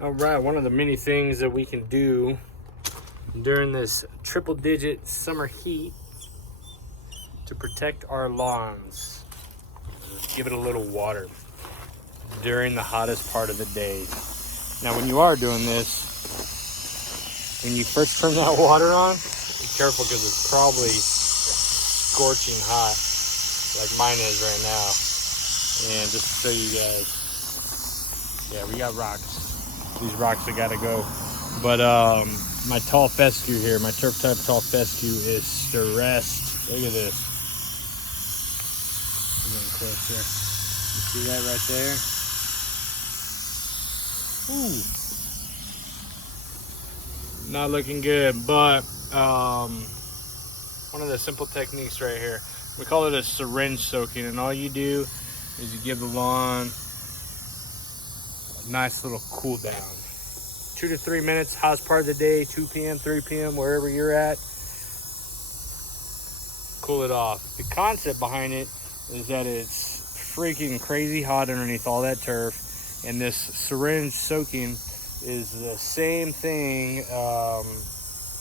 All right, one of the many things that we can do during this triple digit summer heat to protect our lawns is give it a little water during the hottest part of the day. Now, when you are doing this, when you first turn that water on, be careful because it's probably scorching hot like mine is right now. And just to show you guys, yeah, we got rocks. These rocks have got to go. But my tall fescue here, my turf type tall fescue is stressed. Look at this. I'm getting close here. You see that right there? Ooh. Not looking good, but one of the simple techniques right here. We call it a syringe soaking, and all you do is you give the lawn a nice little cool down. 2 to 3 minutes, hottest part of the day, 2 p.m., 3 p.m., wherever you're at. Cool it off. The concept behind it is that it's freaking crazy hot underneath all that turf, and this syringe soaking is the same thing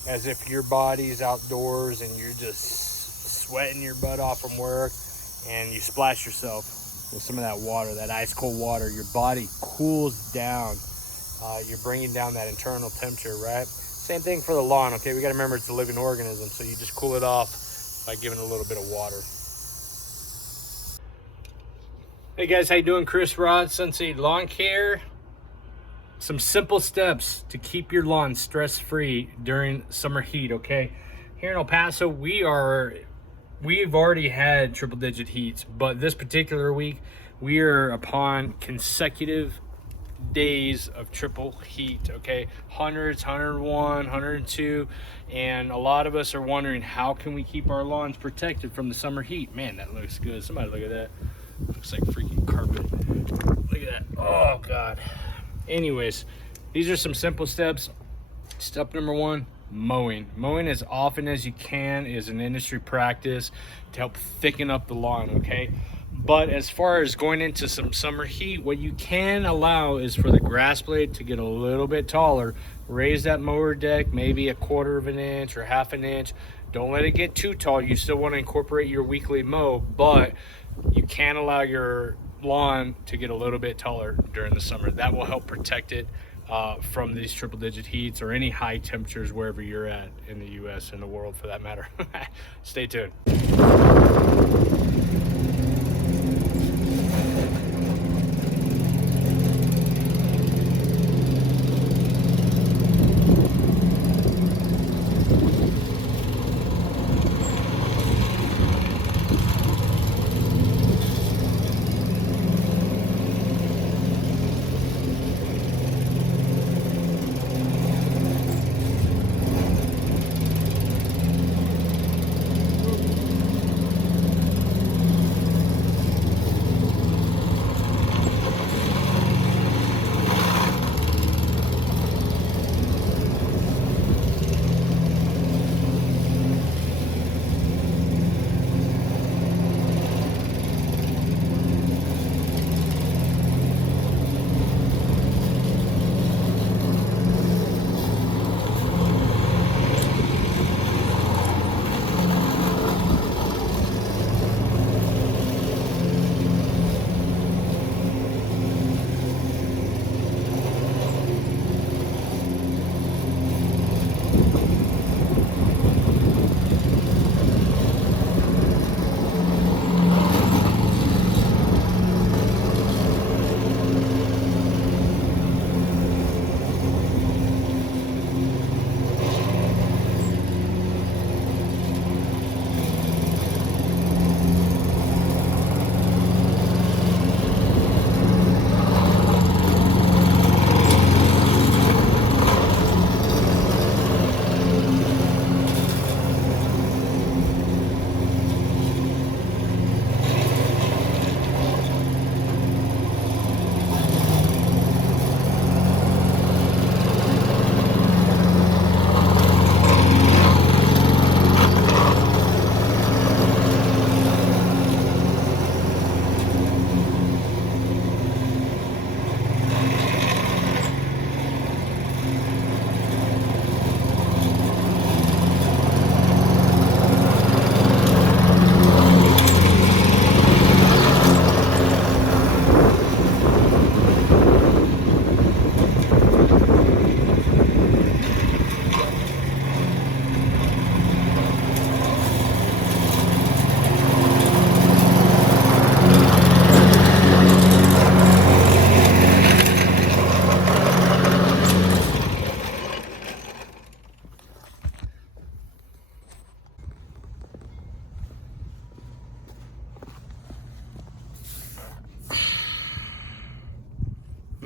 as if your body's outdoors and you're just sweating your butt off from work and you splash yourself with some of that water, that ice cold water. Your body cools down. You're bringing down that internal temperature, right? Same thing for the lawn, okay? We got to remember it's a living organism, so you just cool it off by giving it a little bit of water. Hey guys, how you doing? Chris Rod, Suncitylawncare Lawn Care. Some simple steps to keep your lawn stress-free during summer heat, okay? Here in El Paso, we've already had triple-digit heats, but this particular week, we are upon consecutive days of triple heat, okay? Hundreds, 101, 102, and a lot of us are wondering, how can we keep our lawns protected from the summer heat? Man, that looks good. Somebody look at that. Looks like freaking carpet. Look at that. Oh, God. Anyways, these are some simple steps. Step number 1, mowing. Mowing as often as you can is an industry practice to help thicken up the lawn, okay? But as far as going into some summer heat, what you can allow is for the grass blade to get a little bit taller. Raise that mower deck maybe 1/4 of an inch or 1/2 an inch. Don't let it get too tall. You still want to incorporate your weekly mow, but you can allow your lawn to get a little bit taller during the summer. That will help protect it from these triple digit heats or any high temperatures wherever you're at in the US and the world for that matter. Stay tuned.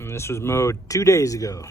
And this was mowed 2 days ago.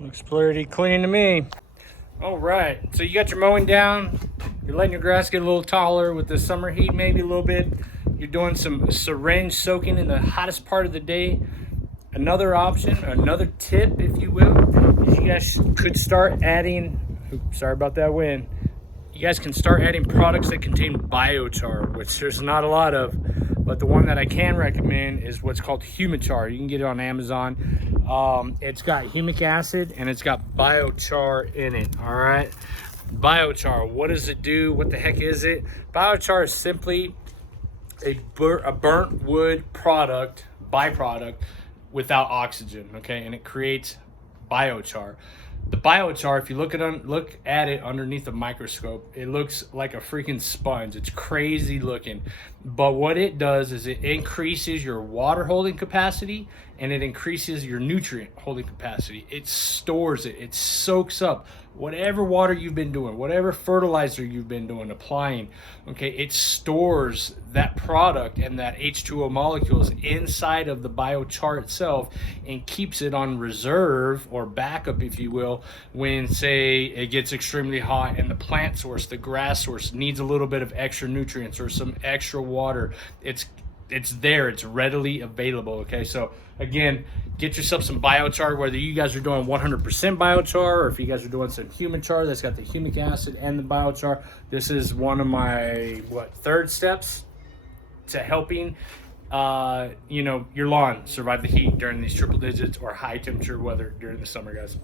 Looks pretty clean to me. All right, so you got your mowing down. You're letting your grass get a little taller with the summer heat, maybe a little bit. You're doing some syringe soaking in the hottest part of the day. Another option, another tip, if you will, is you guys could start adding, oops, sorry about that wind. You guys can start adding products that contain biochar, which there's not a lot of, but the one that I can recommend is what's called Humichar. You can get it on Amazon. It's got humic acid and it's got biochar in it. All right, biochar, what does it do? What the heck is it? Biochar is simply a burnt wood byproduct without oxygen, okay, and it creates biochar. The biochar, if you look at it underneath the microscope, it looks like a freaking sponge. It's crazy looking, but what it does is it increases your water holding capacity and it increases your nutrient holding capacity. It stores it. It soaks up whatever water you've been doing, whatever fertilizer you've been doing, applying. Okay, it stores that product and that H2O molecules inside of the biochar itself and keeps it on reserve or backup, if you will, when, say, it gets extremely hot and the plant source, the grass source, needs a little bit of extra nutrients or some extra water. It's there, it's readily available. Okay, so again, get yourself some biochar, whether you guys are doing 100% biochar or if you guys are doing some Humichar that's got the humic acid and the biochar. This is one of my third steps to helping your lawn survive the heat during these triple digits or high temperature weather during the summer, guys.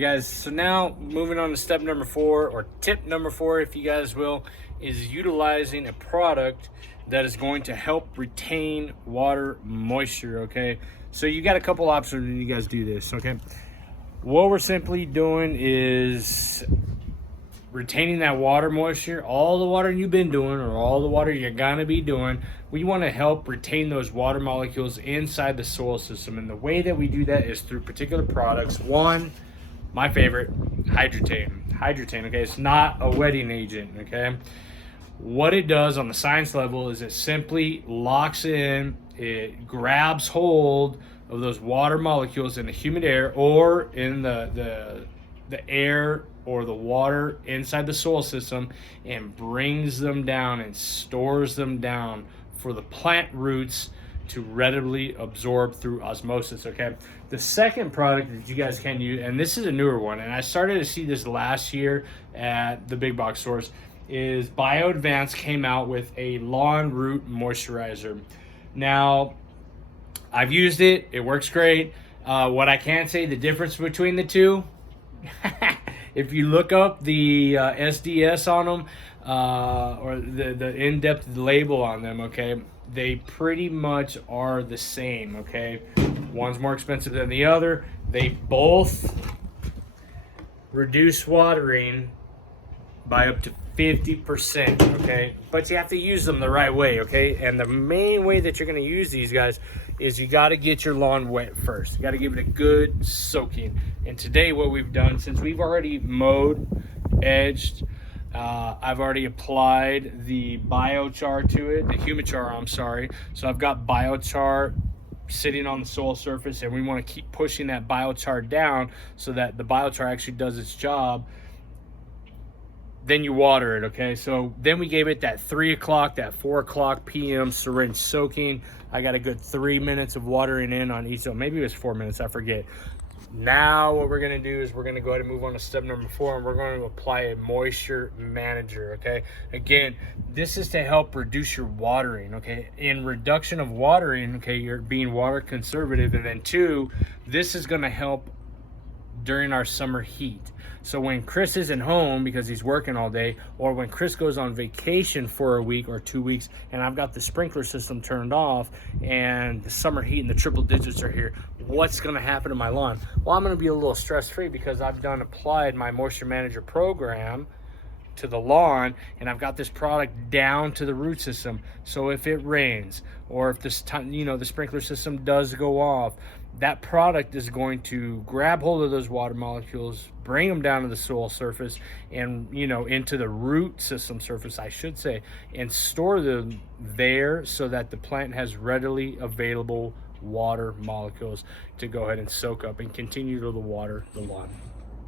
guys, so now moving on to step number 4, or tip number 4 if you guys will, is utilizing a product that is going to help retain water moisture. Okay, so you got a couple options when you guys do this. Okay, what we're simply doing is retaining that water moisture. All the water you've been doing, or all the water you're gonna be doing, we want to help retain those water molecules inside the soil system, and the way that we do that is through particular products. One, my favorite, hydrotain. Okay, it's not a wetting agent. Okay, what it does on the science level is it simply locks in, it grabs hold of those water molecules in the humid air, or in the air or the water inside the soil system, and brings them down and stores them down for the plant roots to readily absorb through osmosis. Okay, the second product that you guys can use, and this is a newer one, and I started to see this last year at the big box stores, is BioAdvance came out with a lawn root moisturizer. Now, I've used it, it works great. What I can say, the difference between the two, if you look up the SDS on them, or the in-depth label on them, okay, they pretty much are the same. Okay, one's more expensive than the other. They both reduce watering by up to 50%. Okay, but you have to use them the right way. Okay, and the main way that you're going to use these guys is you got to get your lawn wet first. You got to give it a good soaking. And today what we've done, since we've already mowed, edged, I've already applied the biochar to it, the humichar, I'm sorry. So I've got biochar sitting on the soil surface, and we want to keep pushing that biochar down so that the biochar actually does its job. Then you water it. Okay, so then we gave it that 3 o'clock, that 4 o'clock p.m. syringe soaking. I got a good 3 minutes of watering in on each, so maybe it was 4 minutes, I forget. Now what we're going to do is we're going to go ahead and move on to step number 4, and we're going to apply a moisture manager. Okay, again, this is to help reduce your watering. Okay, in reduction of watering, okay, you're being water conservative. And then 2, this is going to help during our summer heat. So when Chris isn't home because he's working all day, or when Chris goes on vacation for a week or 2 weeks, and I've got the sprinkler system turned off and the summer heat and the triple digits are here, what's going to happen to my lawn? Well, I'm going to be a little stress-free because I've applied my moisture manager program to the lawn, and I've got this product down to the root system. So if it rains, or if this time, the sprinkler system does go off, that product is going to grab hold of those water molecules, bring them down to the soil surface, and into the root system surface, I should say, and store them there so that the plant has readily available water molecules to go ahead and soak up and continue to water the lawn.